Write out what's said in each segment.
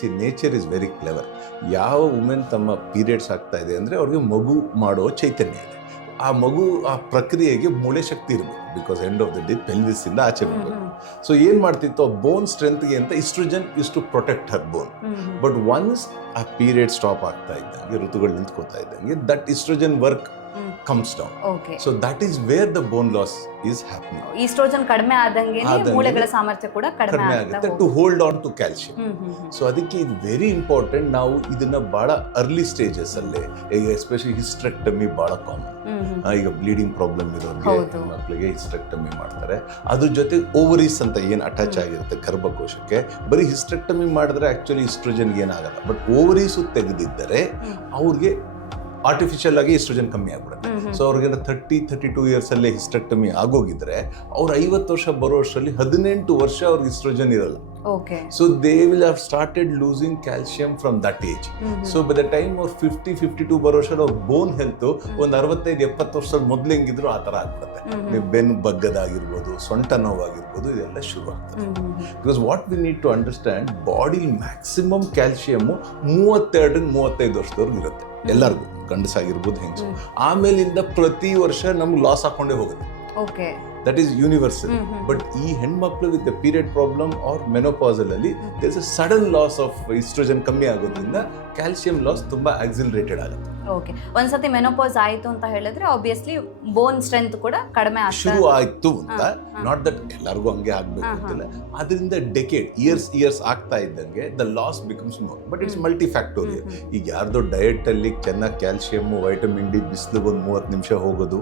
C nature is very clever. ಯಾವ women ತಮ್ಮ periods ಆಗ್ತಾ ಇದೆ ಅಂದರೆ ಅವ್ರಿಗೆ ಮಗು ಮಾಡೋ ಚೈತನ್ಯ ಇದೆ. ಆ ಮಗು ಆ ಪ್ರಕ್ರಿಯೆಗೆ ಮೂಳೆ ಶಕ್ತಿ ಇರಬೇಕು. Because end of the day pelvis ಇಂದ ಆಚೆ ಬರಬೇಕು. ಸೊ ಏನ್ ಮಾಡ್ತಿತ್ತು, ಬೋನ್ ಸ್ಟ್ರೆಂತ್ಗೆ ಅಂತ estrogen is to protect her bone. But once ಆ ಪೀರಿಯಡ್ ಸ್ಟಾಪ್ ಆಗ್ತಾ ಇದ್ದಂಗೆ, ಋತುಗಳು ನಿಂತ್ಕೋತಾ ಇದ್ದಂಗೆ, that estrogen work comes down. Okay. So that is where the bone loss is happening. Estrogen ಕಡಿಮೆ ಆದಂಗೆ ಮೂಳೆಗಳ ಸಾಮರ್ಥ್ಯ ಕೂಡ ಕಡಿಮೆ ಆಗುತ್ತೆ to hold on to calcium. So ಅದಕ್ಕೆ ಇದು ವೆರಿ ಇಂಪಾರ್ಟೆಂಟ್. ನಾವು ಇದನ್ನ ಬಹಳ ಅರ್ಲಿ ಸ್ಟೇಜಸ್ ಅಲ್ಲೇ, ಈಗ ಎಸ್ಪೆಷಲಿ ಹಿಸ್ಟ್ರೆಕ್ಟಮಿ ಬಹಳ ಕಾಮನ್. ಈಗ ಬ್ಲೀಡಿಂಗ್ ಪ್ರಾಬ್ಲಮ್ ಇರೋರಿಗೆ ಮಕ್ಕಳಿಗೆ ಹಿಸ್ಟ್ರೆಕ್ಟಮಿ ಮಾಡ್ತಾರೆ. ಅದ್ರ ಜೊತೆ ಓವರೀಸ್ ಅಂತ ಏನ್ ಅಟ್ಯಾಚ್ ಆಗಿರುತ್ತೆ ಗರ್ಭಕೋಶಕ್ಕೆ, ಬರೀ ಹಿಸ್ಟ್ರೆಕ್ಟಮಿ ಮಾಡಿದ್ರೆ ಆಕ್ಚುಲಿ ಈಸ್ಟ್ರೋಜನ್ಗೆ ಏನಾಗಲ್ಲ. ಬಟ್ ಓವರೀಸ್ ತೆಗೆದಿದ್ದರೆ ಅವ್ರಿಗೆ ಆರ್ಟಿಫಿಷಿಯಲ್ ಆಗಿ ಈಸ್ಟ್ರೋಜನ್ ಕಮ್ಮಿ ಆಗ್ಬಿಡುತ್ತೆ. ಸೊ ಅವ್ರಿಗೆ 32 ಇಯರ್ಸ್ ಅಲ್ಲೇ ಹಿಸ್ಟೆಕ್ಟಮಿ ಆಗೋಗಿದ್ರೆ ಅವ್ರು 50 ವರ್ಷ ಬರೋ ವರ್ಷದಲ್ಲಿ 18 ವರ್ಷ ಅವ್ರಿಗೆ ಈಸ್ಟ್ರೋಜನ್ ಇರಲ್ಲ. So they will have started losing calcium from that age. So by the time ಅವ್ರು 50-52 ಬರೋ ವರ್ಷದಲ್ಲಿ ಅವ್ರ ಬೋನ್ ಹೆಲ್ತ್ ಒಂದು 65-70 ವರ್ಷದ ಮೊದಲು ಹೆಂಗಿದ್ರು ಆ ಥರ ಆಗ್ಬಿಡುತ್ತೆ. ನೀವು ಬೆನ್ನು ಬಗ್ಗದಾಗಿರ್ಬೋದು, ಸೊಂಟ ನೋವಾಗಿರ್ಬೋದು, ಇದೆಲ್ಲ ಶುರು ಆಗ್ತದೆ. Because what we need to understand, body maximum calcium 32-35 ವರ್ಷದವ್ರಿಗೆ ಇರುತ್ತೆ ಎಲ್ಲರಿಗೂ, ಗಂಡಸಾಗಿರ್ಬೋದು ಹೆಂಗಸು. ಆಮೇಲಿಂದ ಪ್ರತಿ ವರ್ಷ ನಮ್ಗೆ ಲಾಸ್ ಹಾಕೊಂಡೇ ಹೋಗುತ್ತೆ. That is universal. ಬಟ್ ಈ ಹೆಣ್ಮಕ್ಳು with the period problem or menopausal ಅಲ್ಲಿ there is a sudden loss of oestrogen ಕಮ್ಮಿ ಆಗೋದ್ರಿಂದ ಕ್ಯಾಲ್ಸಿಯಂ ಲಾಸ್ ತುಂಬಾ ಆಕ್ಸಿಲರೇಟೆಡ್ ಆಗುತ್ತೆ. ಒಂದ್ಸತಿ ಮೆನೋಪಾಸ್ ಆಯ್ತು ಅಂತ ಹೇಳಿದ್ರೆ ಆಬ್ವಿಯಸ್ಲಿ ಬೋನ್ ಸ್ಟ್ರೆಂತ್ ಕೂಡ ಕಡಿಮೆ ಶುರು ಆಯ್ತು ಅಂತ, ನಾಟ್ ದಟ್ ಎಲ್ಲರಿಗೂ ಹಂಗೆ ಆಗ್ಬೇಕು ಅಂತಿಲ್ಲ. ಅದರಿಂದ ಡೆಕೇಡ್ ಇಯರ್ಸ್ ಆಗ್ತಾ ಇದ್ದಂಗೆ the loss becomes more. But it's multi factorial. ಈಗ ಯಾರ್ದೋ ಡಯಟ್ ಅಲ್ಲಿ ಚೆನ್ನಾಗಿ ಕ್ಯಾಲ್ಸಿಯಂ, ವೈಟಮಿನ್ ಡಿ, ಬಿಸಿಲಿಗೆ ಒಂದು 30 ನಿಮಿಷ ಹೋಗೋದು,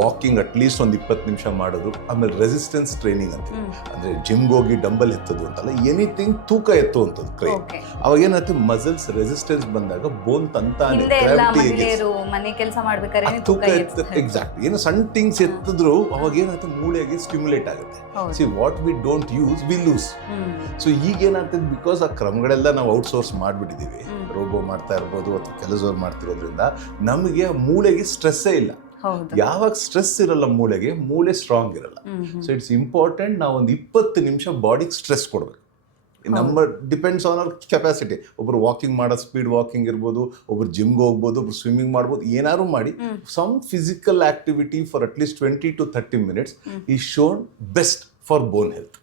ವಾಕಿಂಗ್ ಅಟ್ಲೀಸ್ಟ್ ಒಂದು 20 ನಿಮಿಷ ಮಾಡೋದು, ಆಮೇಲೆ ರೆಸಿಸ್ಟೆನ್ಸ್ ಟ್ರೈನಿಂಗ್ ಅಂತ, ಅಂದ್ರೆ ಜಿಮ್ಗೆ ಹೋಗಿ ಡಂಬಲ್ ಎತ್ತೋದು ಅಂತಲ್ಲ, ಎನಿಥಿಂಗ್ ತೂಕ ಎತ್ತುವಂಥದ್ದು ಕ್ರೈ. ಅವಾಗ ಏನಾಯ್ತು, ಮಸಲ್ಸ್ ರೆಸಿಸ್ಟೆನ್ಸ್ ಬಂದಾಗ ಬೋನ್ ತಂತಾನೆ ಎಕ್ಸಾಕ್ಟ್ ಏನೋ ಸಣ್ಣ ಥಿಂಗ್ಸ್ ಎತ್ತಿದ್ರು ಅವಾಗ ಏನಾಯ್ತು, ಮೂಳೆಗೆ ಸ್ಟಿಮ್ಯುಲೇಟ್ ಆಗುತ್ತೆ. See what we don't use we lose. So ಈಗ ಏನಾಗ್ತದೆ, ಬಿಕಾಸ್ ಆ ಕ್ರಮಗಳೆಲ್ಲ ನಾವು ಔಟ್ಸೋರ್ಸ್ ಮಾಡಿಬಿಟ್ಟಿದ್ದೀವಿ, ರೋಬೋ ಮಾಡ್ತಾ ಇರ್ಬೋದು ಅಥವಾ ಕೆಲಸದವ್ರು ಮಾಡ್ತಿರೋದ್ರಿಂದ ನಮಗೆ ಮೂಳೆಗೆ ಸ್ಟ್ರೆಸ್ಸೇ ಇಲ್ಲ. ಯಾವಾಗ ಸ್ಟ್ರೆಸ್ ಇರಲ್ಲ ಮೂಳೆಗೆ, ಮೂಳೆ ಸ್ಟ್ರಾಂಗ್ ಇರಲ್ಲ. ಸೊ ಇಟ್ಸ್ ಇಂಪಾರ್ಟೆಂಟ್ ನಾವು ಒಂದು 20 ನಿಮಿಷ ಬಾಡಿಗೆ ಸ್ಟ್ರೆಸ್ ಕೊಡ್ಬೇಕು. ನಮ್ಮ ಡಿಪೆಂಡ್ಸ್ ಆನ್ ಅವರ್ ಕೆಪಾಸಿಟಿ. ಒಬ್ರು ವಾಕಿಂಗ್ ಮಾಡೋ ಸ್ಪೀಡ್ ವಾಕಿಂಗ್ ಇರ್ಬೋದು, ಒಬ್ರು ಜಿಮ್ಗೆ ಹೋಗ್ಬೋದು, ಒಬ್ರು ಸ್ವಿಮ್ಮಿಂಗ್ ಮಾಡ್ಬೋದು, ಏನಾದ್ರು ಮಾಡಿ some physical activity for at least 20 to 30 minutes is shown best for bone health.